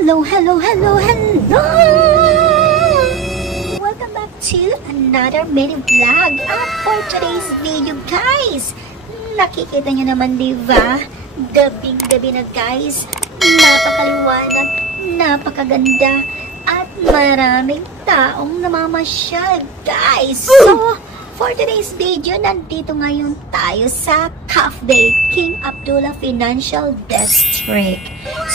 Hello! Welcome back to another mini vlog. At for today's video, guys, nakikita nyo naman, diba? Gabing-gabi na, guys. Napakaliwanag, napakaganda, at maraming taong namamasyal, guys. So, for today's video, nandito ngayon tayo sa CAFD, King Abdullah Financial District.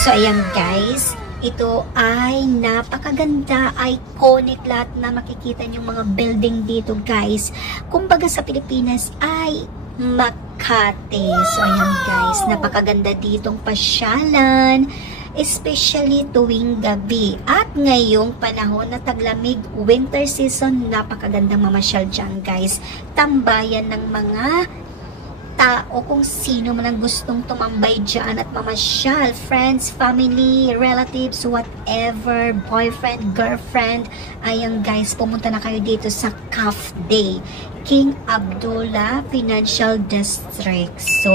So, ayan guys, ito ay napakaganda, iconic lahat na makikita nyo mga building dito guys. Kumbaga sa Pilipinas ay Makati. So, ayan guys, napakaganda ditong pasyalan, especially tuwing gabi. At ngayong panahon na taglamig, winter season, napakagandang mamasyal dyan guys. Tambayan ng mga tao kung sino man ang gustong tumambay dyan at mamasyal. Friends, family, relatives, whatever, boyfriend, girlfriend. Ayan guys, pumunta na kayo dito sa CAFD, King Abdullah Financial District. So,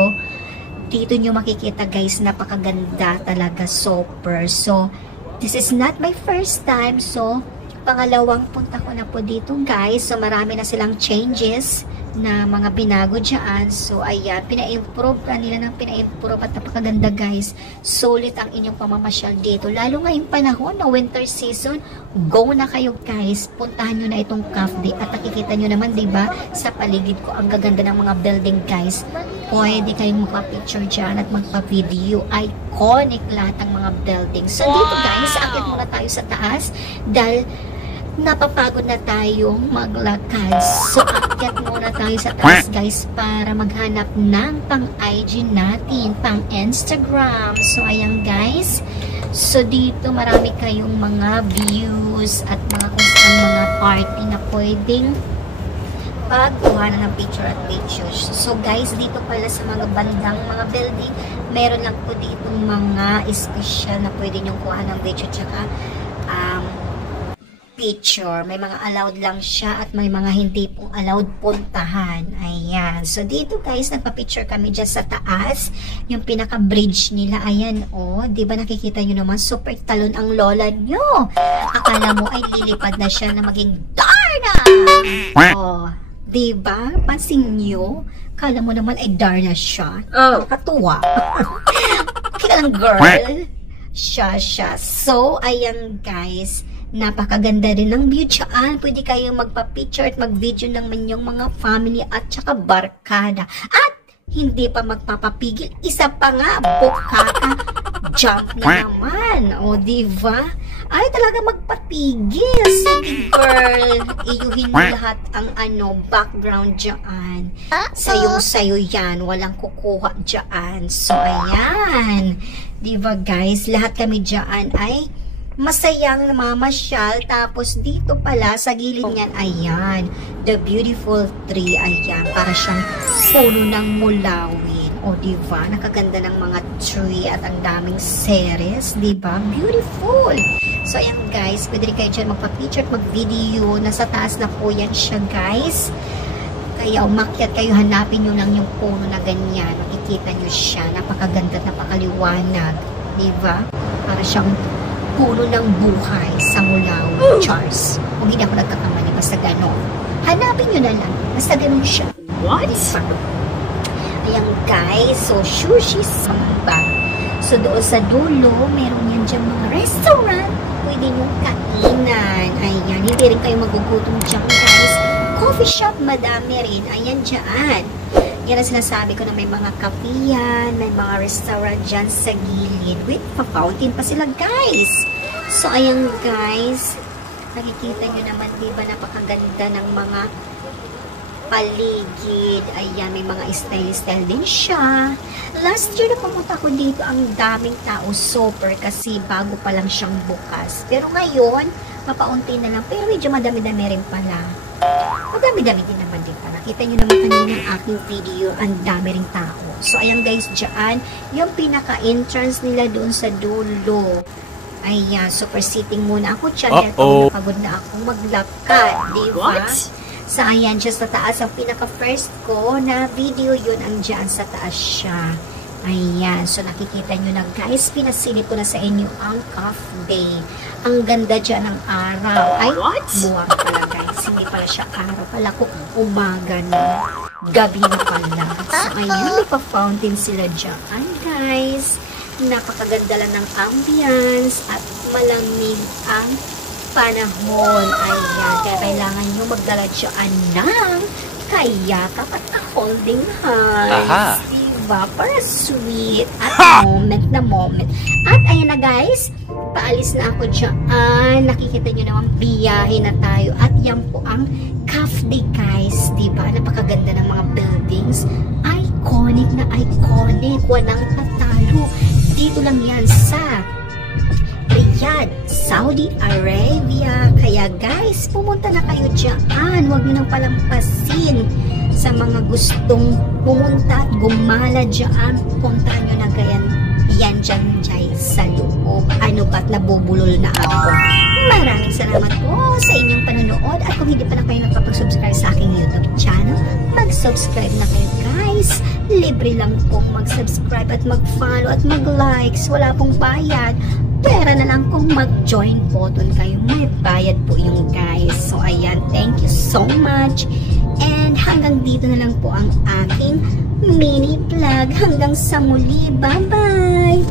dito nyo makikita guys, napakaganda talaga, super. So, this is not my first time. So, pangalawang punta ko na po dito guys. So, marami na silang changes na mga binago dyan. So, ayan, pina-improve nila ng pina-improve at napakaganda guys. Sulit ang inyong pamamasyal dito. Lalo ngayong panahon na winter season, go na kayo guys. Puntahan nyo na itong CAFD at nakikita nyo naman, diba, sa paligid ko, ang gaganda ng mga building guys. Pwede kayong magpa-picture dyan at magpa-video. Iconic lahat ng mga building. So, dito guys, akit muna tayo sa taas dahil napapagod na tayong maglakad. So, akyat muna tayo sa taas guys para maghanap ng pang-IG natin, pang-Instagram. So, ayan guys. So, dito marami kayong mga views at mga kung saan mga party na pwedeng pagkuha na ng picture at pictures. So, guys, dito pala sa mga bandang mga building, meron lang po dito mga special na pwede nyong kuha ng video tsaka picture. May mga allowed lang siya at may mga hindi pong allowed puntahan. Ayan. So, dito guys, nagpa-picture kami dyan sa taas. Yung pinaka-bridge nila. Ayan, oh. Diba nakikita nyo naman? Super talon ang lola nyo. Akala mo ay lilipad na siya na maging Darna! Oh. Diba? Pansin nyo? Akala mo naman ay Darna siya. Oh. Katuwa. Kaya lang girl. Siya. So, ayan guys. Napakaganda rin ng view dyan. Pwede kayong magpa-picture at mag-video ng inyong mga family at saka barkada. At hindi pa magpapapigil. Isa pa nga, bukaka. Jump na naman. O, diba? Ay, talaga magpapigil. Sige, girl. Iyuhin mo lahat ang background dyan. Sayong-sayo yan. Walang kukuha dyan. So, ayan. Diba, guys? Lahat kami dyan ay masayang namamasyal. Tapos dito pala sa gilid niyan, ayan, the beautiful tree, ayan, para siyang puno ng mulawin. O diba, nakaganda ng mga tree at ang daming series, diba, beautiful. So ayan guys, pwede rin kayo dyan magpa-picture at mag-video. Nasa taas na po yan siya guys. Kaya umakyat kayo, hanapin nyo lang yung puno na ganyan, makikita nyo siya, napakaganda at napakaliwanag, diba, para siyang puno ng buhay sa Mulawin, Charles. Kung hindi ako nagkakamali, basta gano'n. Hanapin nyo na lang. Basta gano'n siya. What? Ayan guys, so sushi samba. So doon sa dulo, meron yan dyan mga restaurant. Pwede nyo kainan. Ayan, hindi rin kayo magugutom dyan guys. Coffee shop, madami rin. Ayan dyan. Yan ang sinasabi ko na may mga cafe yan, may mga restaurant dyan sa gilid. With pa-fountain pa sila guys. So ayan guys, nakikita nyo naman diba napakaganda ng mga paligid. Ayan, may mga style-style din siya. Last year na pumunta ko dito, ang daming tao, super, kasi bago pa lang siyang bukas. Pero ngayon, mapaunti na lang. Pero medyo madami-dami rin pala. Madami-dami din naman din pala. Kita nyo naman kanina ang aking video, ang dami ring tao. So, ayan guys, dyan, yung pinaka-entrance nila doon sa dulo. Ayan, super sitting muna ako dyan. Napagod na akong maglakad, diba? So, ayan, just sa taas, ang pinaka-first ko na video yun, ang dyan sa taas siya. Ayan, so nakikita nyo na guys, pinasilip ko na sa inyo ang calf day. Ang ganda dyan ng araw. Ay, buwang pala guys, hindi pala siya araw. Pala ko umaga na, gabi na pala. So ayan, may pa-fountain sila dyan guys. Napakaganda lang ng ambience at malamig ang panahon. Ayan, kaya kailangan nyo magdala dyan ng kayakap at holding hands. Diba? Para sweet at moment na moment. At ayan na guys, paalis na ako dyan. Nakikita nyo naman, biyahe na tayo. At yan po ang calf day guys. Diba? Napakaganda ng mga buildings. Iconic na iconic. Walang tatalo. Dito lang yan sa Riyadh, Saudi Arabia. Kaya guys, pumunta na kayo dyan. Huwag nyo nang palampasin. Sa mga gustong pumunta at gumala dyan, puntahan nyo na gayan. Yan dyan sa loob. Ano ba't nabubulol na ako? Maraming salamat po sa inyong panonood. At kung hindi pa na kayo nakapag-subscribe sa aking YouTube channel, mag-subscribe na kayo guys. Libre lang po mag-subscribe at mag-follow at mag-likes. Wala pong bayad. Pera na lang kung mag-join po doon kayo. May bayad po yung guys. So ayan, thank you so much. And hanggang dito na lang po ang aking mini vlog. Hanggang sa muli. Bye-bye!